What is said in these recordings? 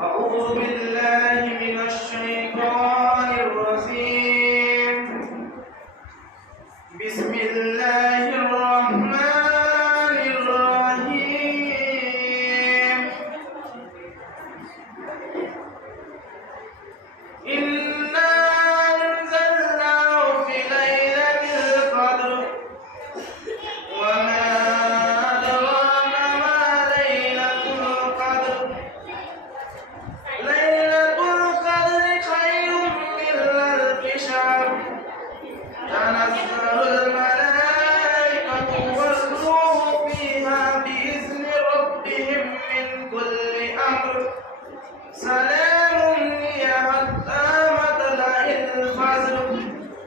أعوذ بالله من الشيطان الرجيم. بسم الله الرحمن الرحيم. إنا أنزلناه في ليلة القدر وما أدراك ما ليلة القدر. ليلة القدر خير من ألف شهر. تنزل الملائكة والروح فيها بإذن ربهم من كل أمر. سلام هي حتى مطلع الفجر.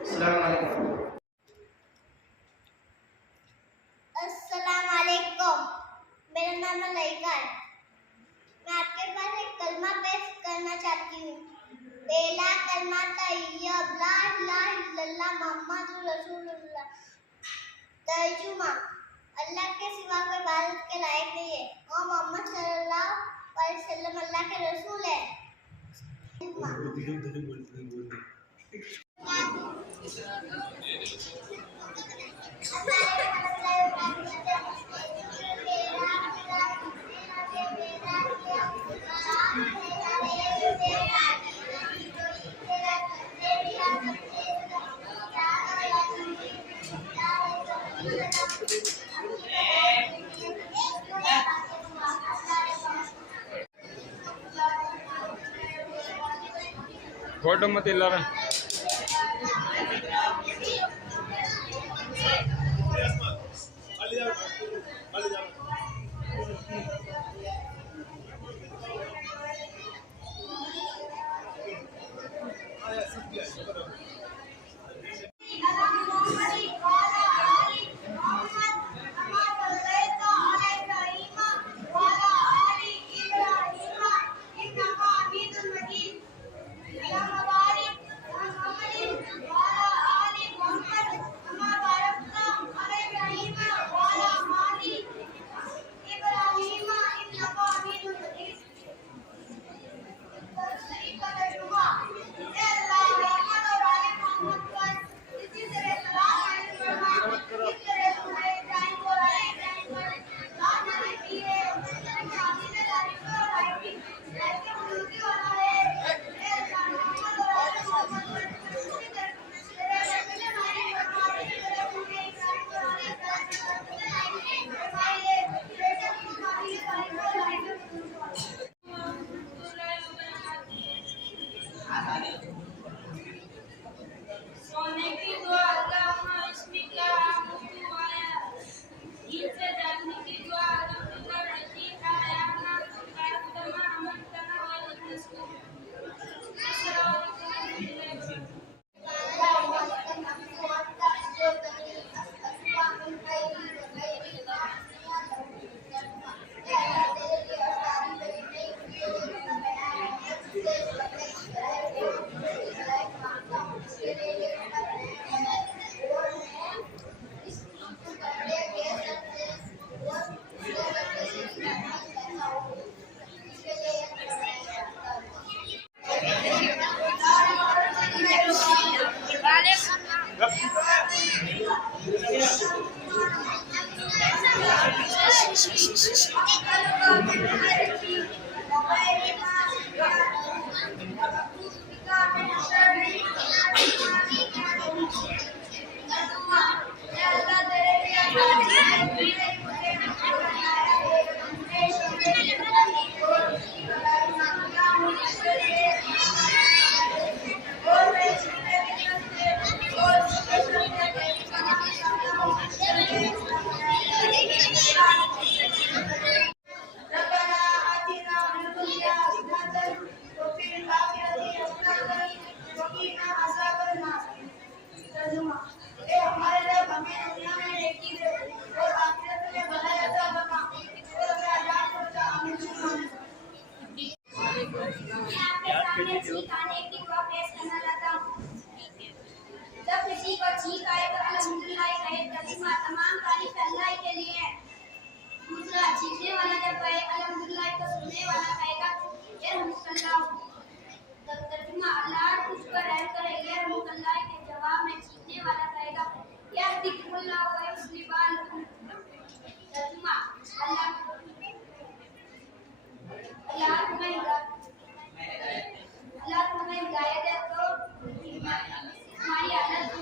السلام عليكم. अस्सलाम वालेकुम। मेरा नाम मलाइका है। मैं आपके पास एक कलमा पेश करना चाहती हूँ। पहला कलमा तैयब ला इलाहा इल्लल्लाह मुहम्मदुर रसूलुल्लाह। तर्जुमा अल्लाह के सिवा कोई इबादत के लायक नहीं है और मोहम्मद सल्लल्लाहु अलैहि वसल्लम अल्लाह के रसूल है। ಫೋಟೋ ಮತ್ತೆ ಇಲ್ಲಾರ सोने की दुआ अल्लाहुम्मा इस्मिका मुतवाया। ईद से जागने की दुआ अल्लाहुम्मा रशीका या ना कादमा अमतना व नस्कु। अस्सलाम वालेकुम। जब किसी को छींक आए तो अल्हम्दुलिल्लाह कहे तभी तमाम तारीफ अल्लाह के लिए है। दूसरा, छीनने वाला जब कहे अल्हम्दुलिल्लाह तो सुनने वाला कहेगा यरहमुकल्लाह। तर्जुमा, अल्लाह तुझ पर रहम करे, यरहमुकल्लाह के जवाब में छीनने वाला कहेगा यहदिकुमुल्लाह व युस्लिह बालकुम। तर्जुमा, अल्लाह तुम्हें हिदायत दे तो तुम्हारी हालत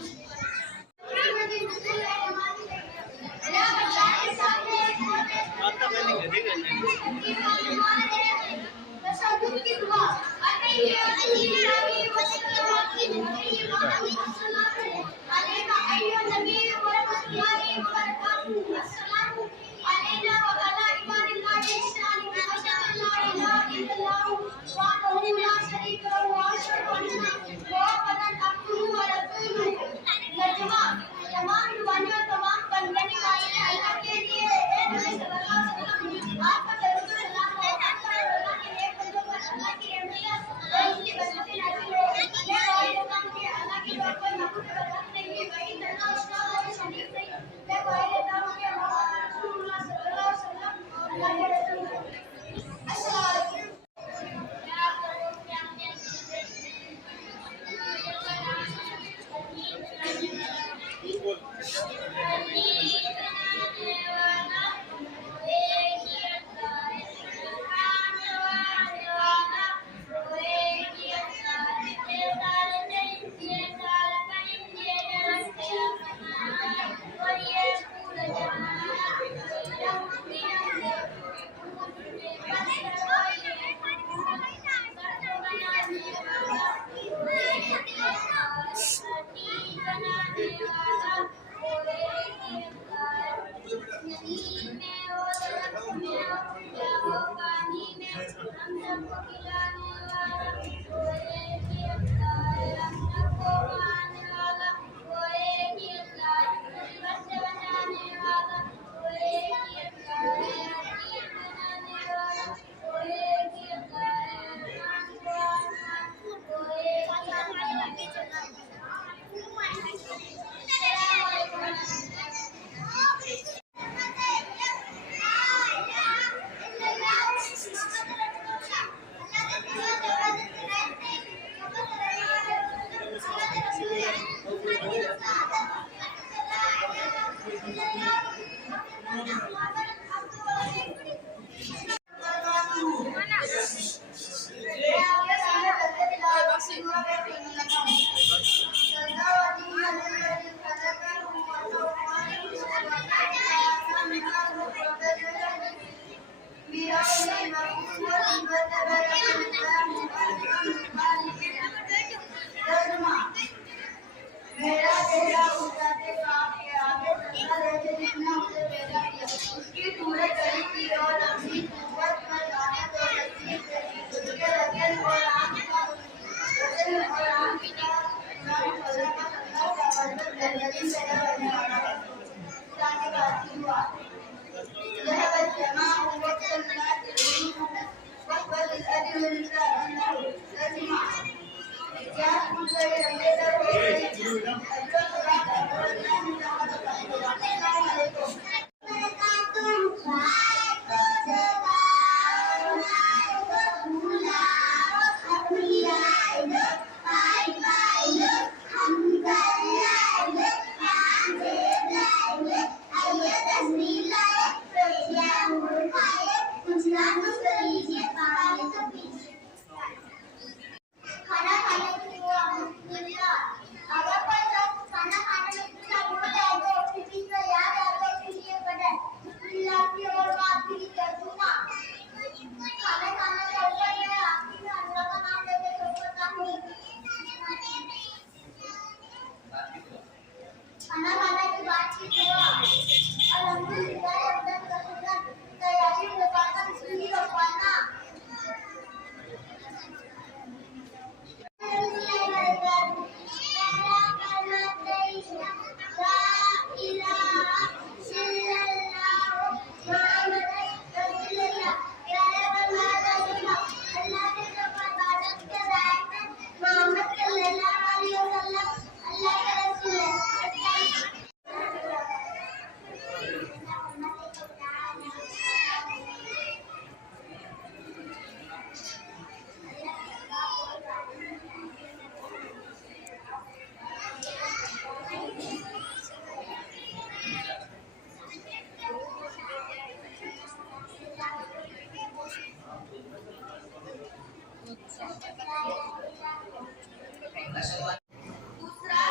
दूसरा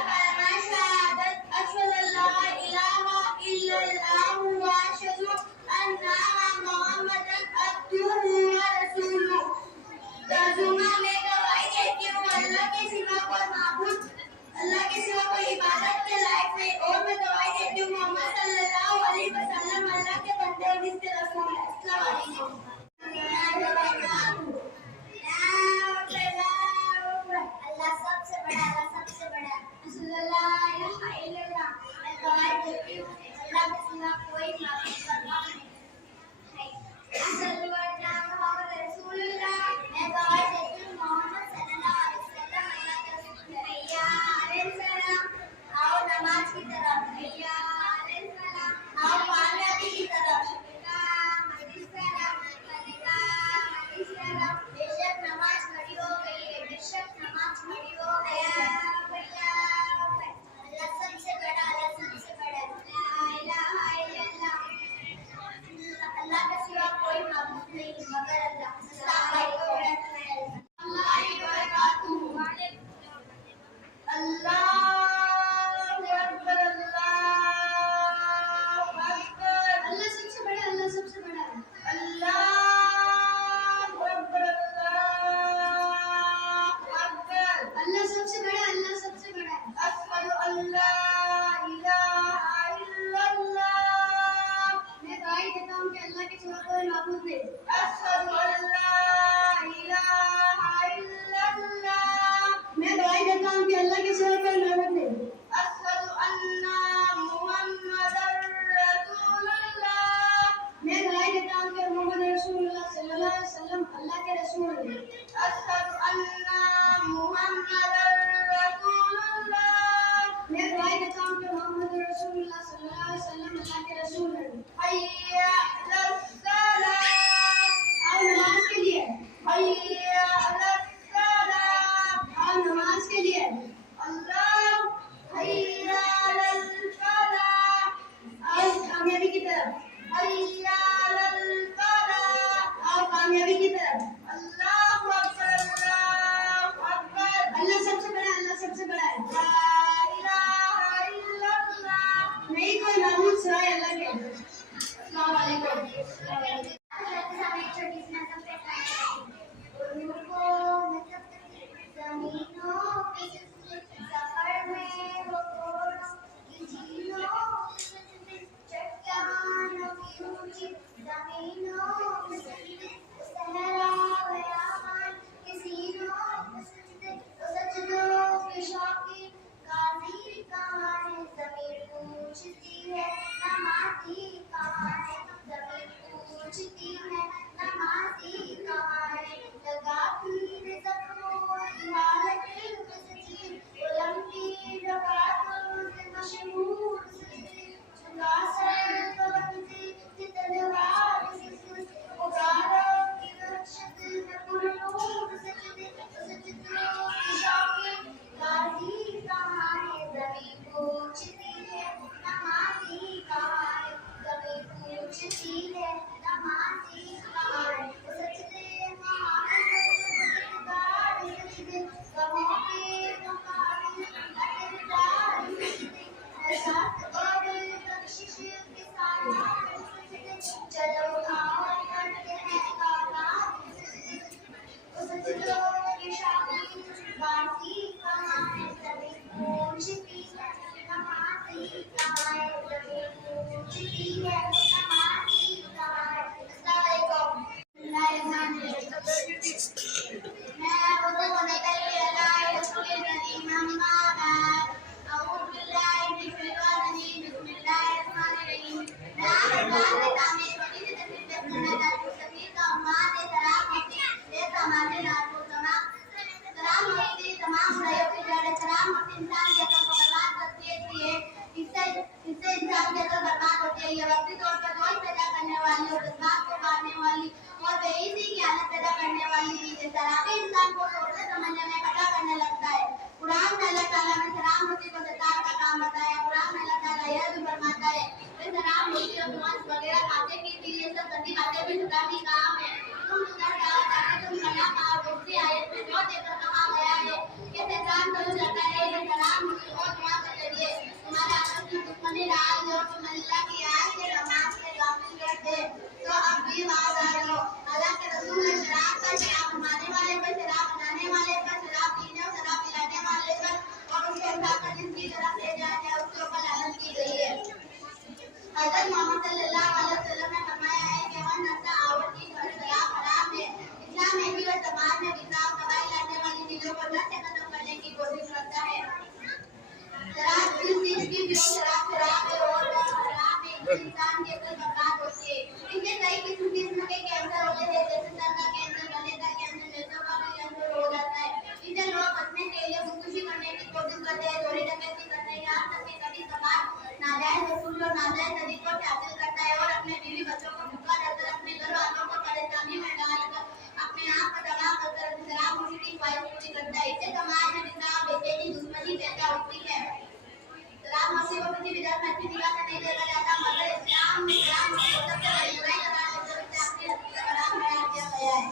कलमा शहादत अशहदु अल्ला इलाहा इल्लल्लाह व अशहदु अन्ना मुहम्मदन अब्दुहु व रसूलुहु। तर्जुमा में गवाही देती हूँ अल्लाह के सिवा कोई इबादत के लायक नहीं और मैं गवाही देती हूँ मोहम्मद सल्लल्लाहु अलैहि वसल्लम अल्लाह के बंदे और इसके रसूल हैं। अस्सलाम वालेकुम। अल्लाह सबसे बड़ा, अल्लाह सबसे बड़ा। ला इलाहा इल्लल्लाह। मैं गवाही देती हूँ अल्लाह के सिवा कोई माबूद करता नहीं। अशहदु अन्ना मुहम्मद रसूलुल्लाह। मैं गवाही देती हूँ मोहम्मद सल्लल्लाहु अलैहि वसल्लम अल्लाह के रसूल हैं। हैया अलैहि सलाम। आओ नमाज की तरफ, हैया अलैहि सलाम। आओ कामयाबी की तरफ। बेशक नमाज खड़ी हो गई है, बेशक नमाज खड़ी हो गई है। अल्लाह सबसे बड़ा, अल्लाह सबसे बड़ा। अल्लाह के सिवा कोई माबूद नहीं मगर अल्लाह। अस्सलाम वालेकुम। अल्लाह सबसे बड़ा, अल्लाह सबसे बड़ा। अल्लाह सबसे बड़ा, अल्लाह सबसे बड़ा। अशहदु अल्ला इलाहा इल्लल्लाह। मैं गवाही देता हूँ कि अल्लाह के सिवा कोई माबूद नहीं। अशहदु अल्ला इलाहा इल्लल्लाह। मैं गवाही देता हूँ कि अल्लाह के सिवा कोई माबूद नहीं। अशहदु अन्ना मुहम्मदर रसूलुल्लाह। मैं गवाही देता हूँ कि मोहम्मद रसूलुल्लाह सल्लल्लाहु अलैहि वसल्लम अल्लाह के रसूल हैं। अशहदु अन्ना मुहम्मदर रसूलुल्लाह। मैं गवाही देता हूँ कि मोहम्मद रसूलुल्लाह सल्लल्लाहु अलैहि वसल्लम अल्लाह के रसूल हैं। हय्या अलस्सलाह। आओ नमाज के लिए, हय्या अलस्सलाह। आओ नमाज के लिए। अल्लाह हय्या अलफलाह। आओ कामयाबी की तरफ, हय्या अलफलाह। आओ कामयाबी की तरफ। अल्लाहु अकबर, अल्लाहु अकबर। अल्लाह सबसे बड़ा, अल्लाह सबसे बड़ा है। ला इलाहा इल्लल्लाह। नहीं कोई माबूद सिवाय अल्लाह के। अस्सलाम वालेकुम। बातें भी खुदा की काम है। तुम सुधर जाओ ताकि तुम भला पाओ। दूसरी आयत में अल्लाह की याद में नमाज में दाखिल कर दे तो अब भी बात आ रहा हो। अल्लाह के रसूल ने शराब पर, शराब बनाने वाले पर, शराब बनाने वाले पर, शराब पीने और शराब पिलाने वाले पर और उसके साथ जिसकी तरफ ले जाया जाए उसके ऊपर लानत की गई है। हज़रत मोहम्मद सल्लल्लाहु अलैहि वसल्लम ने फरमाया है कि हर नशा आवृत्ति पर शराब हराम है। इस्लाम में भी और समाज में गिराव दवाई लाने वाली चीजों को न से खत्म करने की कोशिश करता है। शराब जिस चीज की भी शराब है और हराम है, इससे इंसान की अकल बर्बाद होती है। इससे कई किस्म के कैंसर होते हैं, जैसे सर का कैंसर, गले का कैंसर, नेत्रों का भी कैंसर हो जाता है। इससे लोग बचने के लिए खुदकुशी करने की कोशिश करते हैं, चोरी डकैती करते हैं, यहाँ तक कि कभी कभार नाजायज वसूल और नाजायज तरीकों से हासिल करता है और अपने बीवी बच्चों को भूखा रखकर, अपने घर वालों को परेशानी में डालकर, अपने आप को तबाह कर शराब नोशनी की ख्वाहिश पूरी करता है। इससे समाज में बिखराव, बेचैनी, दुश्मनी पैदा होती है। शराब नोशी को किसी भी धर्म में अच्छी निगाह से नहीं देखा जाता, मगर इस्लाम में शराब नोशी को सबसे बड़ी बुराई करार देकर उसे अपनी हकीकत हराम बयान किया गया है।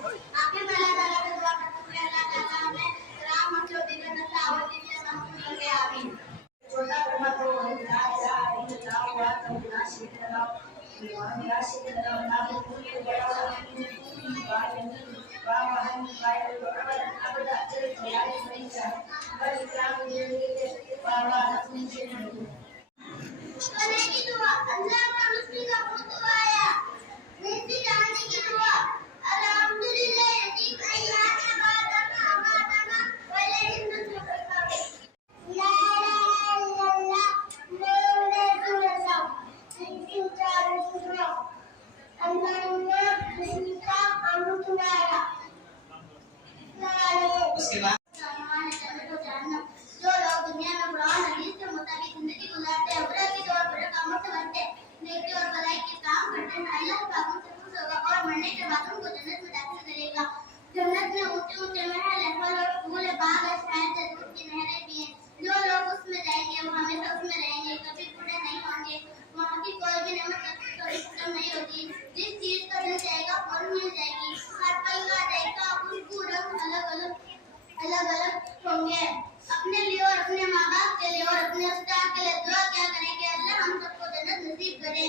आखिर में अल्लाह ताला से दुआ करते हैं, अल्लाह ताला हमें शराब नोशी और दीगर नशा आवृत्ति से महफूज करे। आमीन। छोटा कलमा तो ला इलाहा इल्लल्लाह वहदहु ला शरीका लहु ला शरीका लहु लाहु मुल्कु व लहु अलहम्दु अबदा अजर खयाल नहीं चाहे और इस्लाम में बाबा अपनी से करने की दुआ, अल्लाह का मुस्लिम का खुतबा आया, नीति जानने की दुआ, अल्हम्दुलिल्लाह यकीन अल्लाह के बाद अमा पहले हिंदू करता है। ला इलाहा इल्लल्लाह मुहम्मदुर रसूलुल्लाह इंकार सुनो अल्लाह जिसका अमुतुआया उसके बाद जो लोग दुनिया में कुरान हदीस के मुताबिक जिंदगी गुजारते हैं, बुरा की और बुरे कामों से बचते हैं, नेकी और भलाई के काम करते हैं, अल्लाह पाक उनसे खुश होगा और मरने के बाद उनको जन्नत में दाखिल करेगा। जन्नत में ऊंचे ऊंचे महल हैं, फल और फूल, बाग और शहद से दूध की नहरें भी हैं। जो लोग उसमें जाएंगे वो हमेशा उसमें रहेंगे, कभी बूढ़े नहीं होंगे। वहाँ की कोई भी नेमत कभी खत्म नहीं होगी। जिस चीज का दिल जाएगा फौरन मिल जाएगी। हर पल का जाएगा, खुशबू, रंग अलग अलग होंगे। अपने लिए और अपने माँ बाप के लिए और अपने उस्ताद के लिए दुआ क्या करेंगे, अल्लाह हम सबको जन्नत नसीब करे।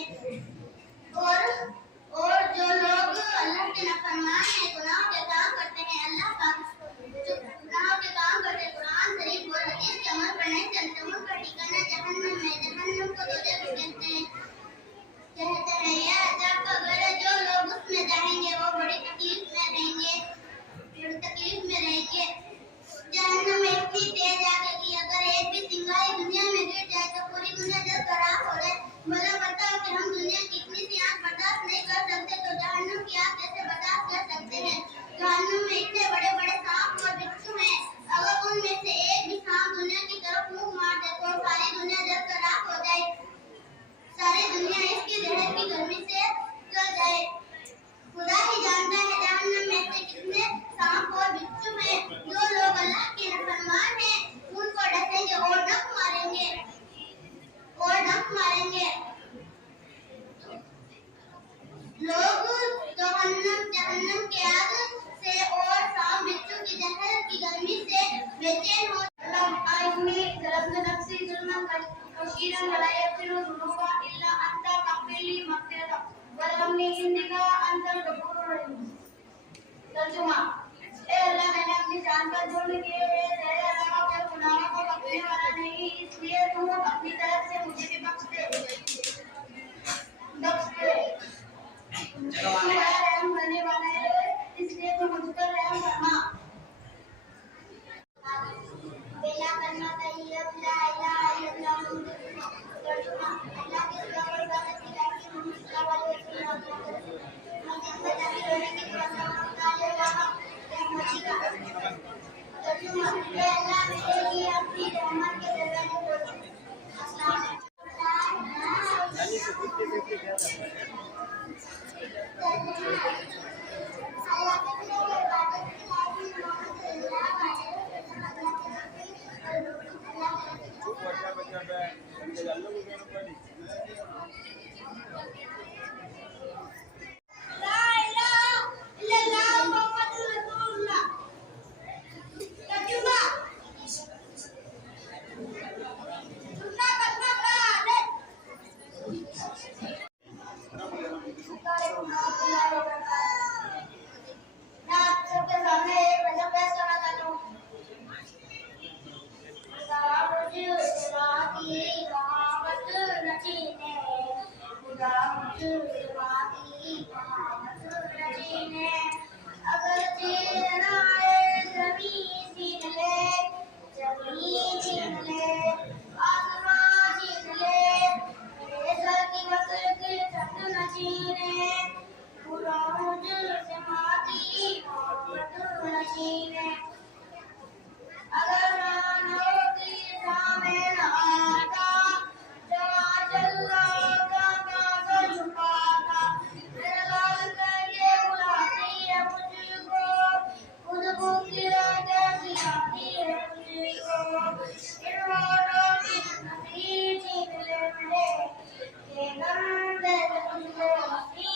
और जो लोग अल्लाह के नाफरमान हैं, गुनाह के काम करते हैं, अल्लाह पाक जो गुनाह के काम करते हैं, कुरान शरीफ और हदीस के अमल पर नहीं चलते, उनका ठिकाना जहन्नम है। जहन्नम को दोज़ख कहते हैं। यह अज़ाब का घर है, जो लोग उसमें जाएंगे वो बड़ी तकलीफ में रहेंगे। जहन्नम में इतनी तेज आग है कि अगर एक भी चिंगारी दुनिया में गिर जाए तो पूरी दुनिया जल कर राख हो जाए। भला बताओ कि हम दुनिया की इतनी सी आग बर्दाश्त नहीं कर सकते तो जहन्नम की आग कैसे बर्दाश्त कर सकते हैं। जहन्नम में इतने बड़े बड़े सांप और बिच्छू हैं, अगर उनमें से एक भी सांप दुनिया की तरफ मुंह मार दे तो सारी दुनिया जल कर राख हो जाए, सारी दुनिया इसकी जहर की गर्मी से जल जाए। खुदा ही जानता है जहन्नम में से कितने सांप और बिच्छू हैं। जो लोग अल्लाह के नाफरमान हैं उनको डसेंगे और डंक मारेंगे। लोग जहन्नम के आग से और सांप बिच्छू की जहर की गर्मी से बेचैन हो। إني ظلمت نفسي ظلما كثيرا ولا يغفر الذنوب إلا أنت فاغفر لي مغفرة وارحمني إنك أنت الغفور الرحيم। तर्जुमा, ए अल्लाह, मैंने अपनी जान पर जुल्म किए हुए तेरे अलावा कोई गुनाहों को बख्शने वाला नहीं, इसलिए तू अपनी तरफ से मुझे भी बख्श दे। तू बड़ा रहम करने वाला है, इसलिए तू मुझ पर रहम फरमा। बेला कलमा तैयब ला इलाहा इल्लल्लाह तर्जुमा, अल्लाह के सिवा कोई इबादत की लायक नहीं, मोहम्मद सल्लल्लाहु अलैहि वसल्लम मुझे बताते रहने की दुआ का। तर्जुमा, ए अल्लाह, मेरे लिए अपनी रहमत के दरवाजे खोल। अस्सलाम वालेकुम। ने अगर नाम होती सामने न आता जहाँ चलाता कागज छुपाता मेरा लाल करके बुलाती है मुझको खुद भूखी रह के खिलाती है मुझको इन वालों की नदी छीन ले मेरे ये गंदे तुझको अपनी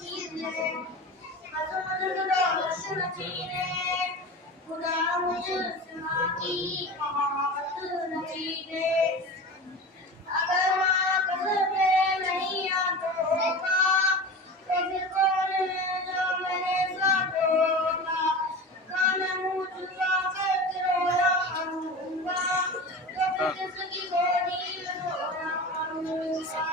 छीन ले मधुर दौलत नचीने खुदा मुझे की मोहब्बत नचीने अगर माँ कसर पे नहीं आता होगा तो फिर कौन है जो मेरे साथ होगा काना मुँह छुपा कर रोया करूँगा तो फिर किसकी गोदी में सोया करूँगा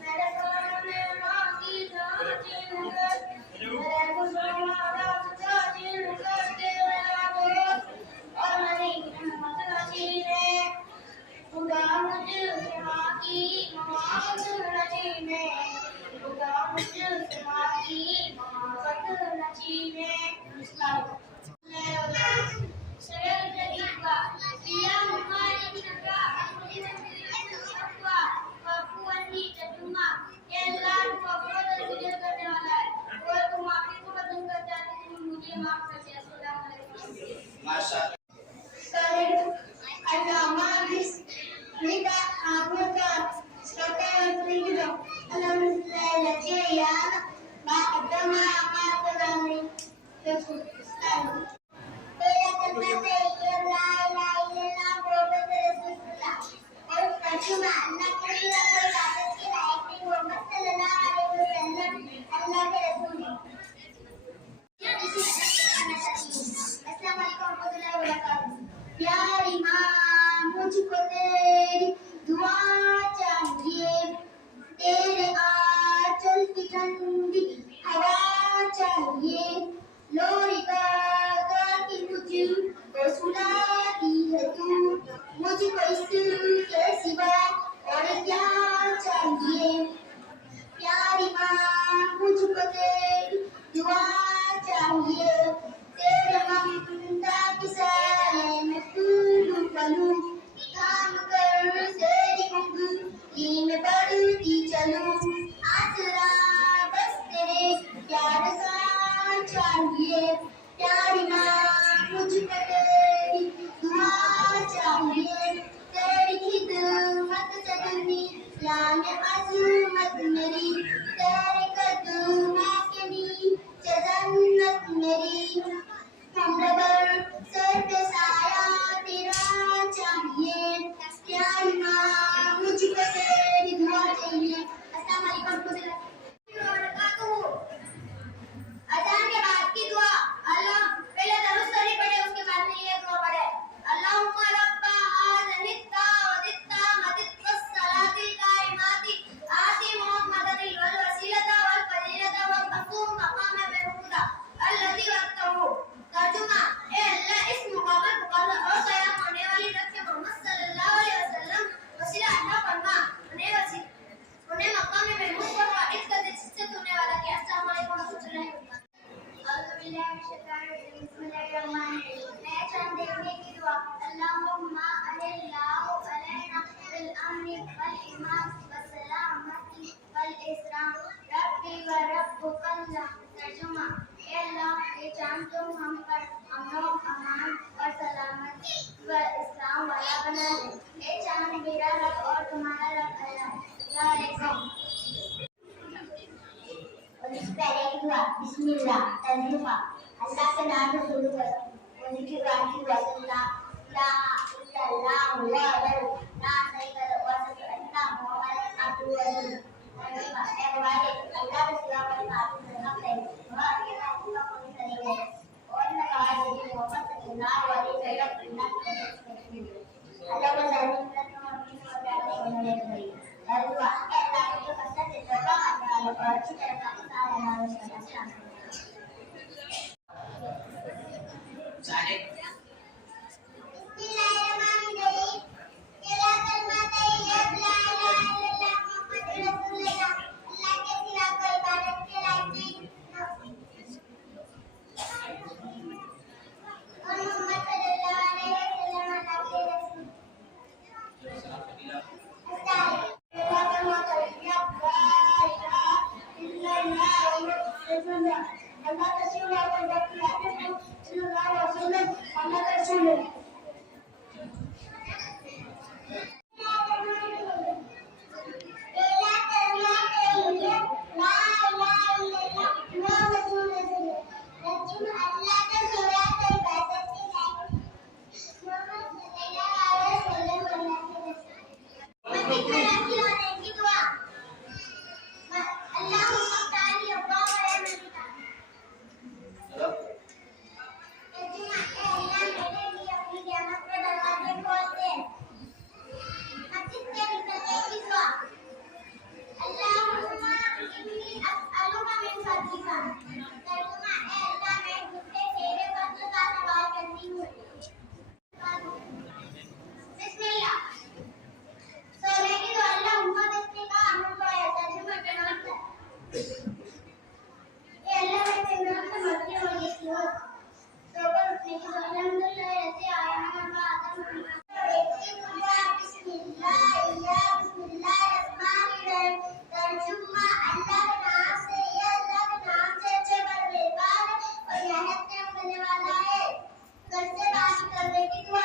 मेरे सामने माँ की जान छीन कर मेरे गुस्सा रास्ता छीन कर तेरा दोस्त और मेरी हिम्मत नचीने खुदा मुझे माँ की मोहब्बत नचीने खुदा मुझे माँ की मोहब्बत नचीने सरल तरीका पिया हमारी नका अक्वा कफुअनी तजुमा ये अल्लाह को बदल गुजर करने वाला है और तुम माफी को बदल कर जाते हैं मुझे माफ कर दिया अस्सलाम वालेकुम माशाअल्लाह प्यारी माँ मुझको तेरी दुआ चाहिए तेरे आंचल की ठंडी हवा चाहिए लोरी गा की मुझको सुलाती है तू मुझको इसके सिवा और क्या चाहिए प्यारी माँ मुझको तेरी दुआ चाहिए तेरे ममता की साए में फूलूं फलूं काम कर तेरी उंगली में बढ़ती चलूं आसरा बस तेरे प्यार का चाहिए प्यारी माँ मुझको तेरी दुआ चाहिए तेरी खिदमत से दुनिया में अजमत मेरी तेरे कदमों के नीचे जन्नत मेरी हमर सर पे साया तेरा चाहिए प्यारी माँ मुझको तेरी दुआ चाहिए अस्सलाम वालेकुम अजान के बाद की दुआ अल्लाह पहले दरूद शरीफ पढ़े उसके बाद में ये दुआ पढ़े अल्लाहुम्मा रब्बा हाज़िहित्ता वदित्ता मदित्तस सलातिल काइमाति आति मुहम्मदिल वल वसीलता वल फजीलता वल मक़ूम मक़ाम महमूदा अल्लज़ी वक्तहु तर्जुमा ए अल्लाह इस मुकाबल मुकर्रर और तैयार होने वाली रब के मोहम्मद सल्लल्लाहु अलैहि वसल्लम वसीला अता फरमा उन्हें मक्का में महमूद पर वारिस कर दे जिससे तूने वादा किया अस्सलाम वालेकुम व रहमतुल्लाहि व बरकातहू अऊज़ु बिल्लाहि मिनश शैतानिर रजीम बिस्मिल्लाहिर रहमानिर रहीम मैं चांद देखने की दुआ अल्लाहुम्मा अल्लाहु अलैना बिल अम्नि वल ईमान वस सलामती वल इस्लाम रब्बी व रब्बुकल्ला तर्जुमा ए अल्लाह ये चांद तुम हम पर अमन अमान और सलामती व इस्लाम वाला बना दे ए चांद मेरा रब और तुम्हारा रब अल्लाह और इस पहले की दुआ बिस्मिल्लाह तर्जुमा अल्लाह के नाम से शुरू करो उनकी राखी वसल्ला ला इल्लल्लाहु ला ना नहीं करो वसल्लु अन्ना मोहम्मद अब्दुहु व रसूलुहु ए वाले अल्लाह के सिवा कोई माबूद नहीं है वह अकेला उसका कोई शरीक नहीं और मैं कहा कि मोहम्मद सल्लल्लाहु अलैहि वसल्लम अल्लाह को जाने में तो अपनी बताने वाले नहीं दुआ के अल्लाह को कसरत से तौबा करने वाले और अच्छी तरह का सारा नाम है सारे घर से बात करने की